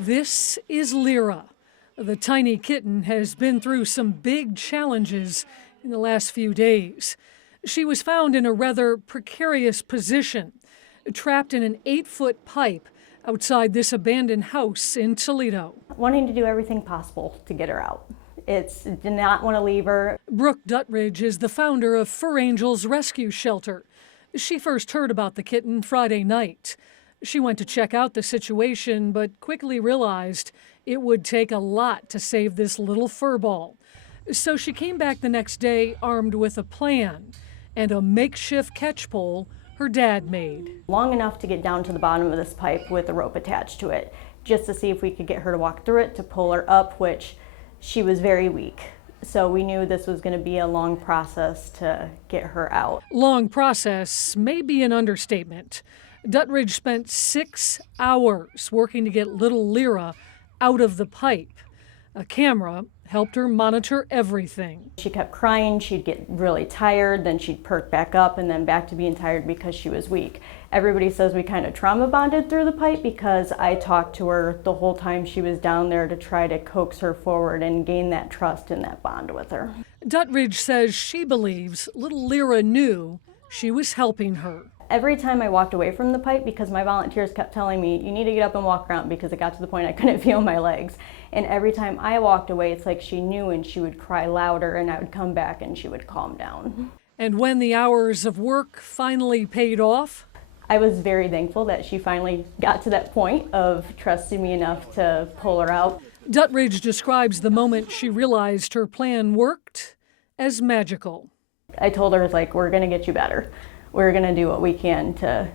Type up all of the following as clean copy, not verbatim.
This is Lyra. The tiny kitten has been through some big challenges in the last few days. She was found in a rather precarious position, trapped in an 8-foot pipe outside this abandoned house in Toledo. Wanting to do everything possible to get her out. Did not want to leave her. Brooke Duttridge is the founder of Fur Angels Rescue Shelter. She first heard about the kitten Friday night. She went to check out the situation, but quickly realized it would take a lot to save this little furball. So she came back the next day armed with a plan and a makeshift catch pole her dad made. Long enough to get down to the bottom of this pipe with a rope attached to it, just to see if we could get her to walk through it, to pull her up, which she was very weak. So we knew this was going to be a long process to get her out. Long process may be an understatement. Duttridge spent 6 hours working to get little Lyra out of the pipe. A camera helped her monitor everything. She kept crying, she'd get really tired, then she'd perk back up and then back to being tired because she was weak. Everybody says we kind of trauma bonded through the pipe because I talked to her the whole time she was down there to try to coax her forward and gain that trust and that bond with her. Duttridge says she believes little Lyra knew she was helping her. Every time I walked away from the pipe, because my volunteers kept telling me, you need to get up and walk around, because it got to the point I couldn't feel my legs. And every time I walked away, it's like she knew, and she would cry louder, and I would come back and she would calm down. And when the hours of work finally paid off, I was very thankful that she finally got to that point of trusting me enough to pull her out. Duttridge describes the moment she realized her plan worked as magical. I told her, like, we're going to get you better. We're going to do what we can to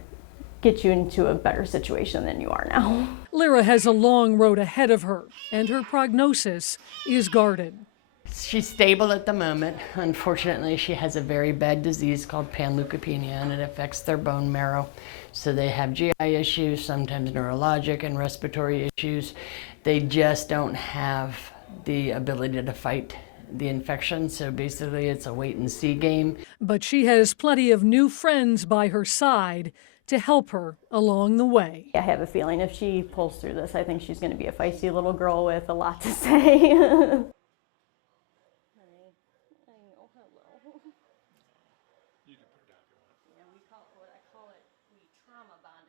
get you into a better situation than you are now. Lyra has a long road ahead of her, and her prognosis is guarded. She's stable at the moment. Unfortunately, she has a very bad disease called panleukopenia, and it affects their bone marrow. So they have GI issues, sometimes neurologic and respiratory issues. They just don't have the ability to fight the infection, so basically it's a wait and see game. But she has plenty of new friends by her side to help her along the way. I have a feeling if she pulls through this, I think she's going to be a feisty little girl with a lot to say.